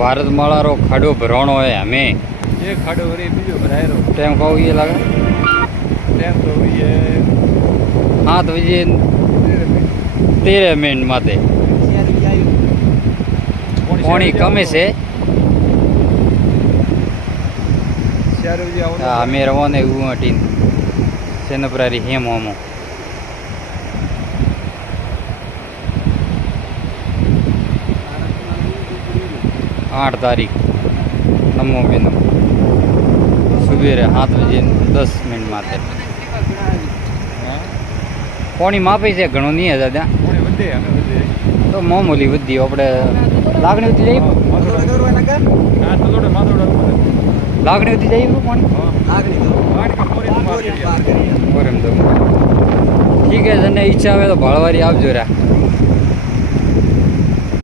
ભારતમાળારો ખાડો ભરવાનો હે અમે एक खाड़ो रे बीजो भरायरो टाइम कहू ये लगा टाइम तो ये 7 बजे 13 मिनट माते पानी कमी से 4 बजे आओ અમે રવાને ઉટી સેનપ્રારી હેમ હોમો 8 तारीख नमो महीनो सवेरे 7 बजे 10 मिनट माते पानी मापी છે ઘણું નહીં દાદા પાણી વધે અમે વધે તો મામૂલી વધી આપણે લાગણી ઉતી જઈ હા તો થોડો માથોડો લાગણી ઉતી જઈ પાણી પાણી કા પોરે માર બરાબર તો ઠીક છે તને ઈચ્છા આવે તો ભાળવારી આપજો રા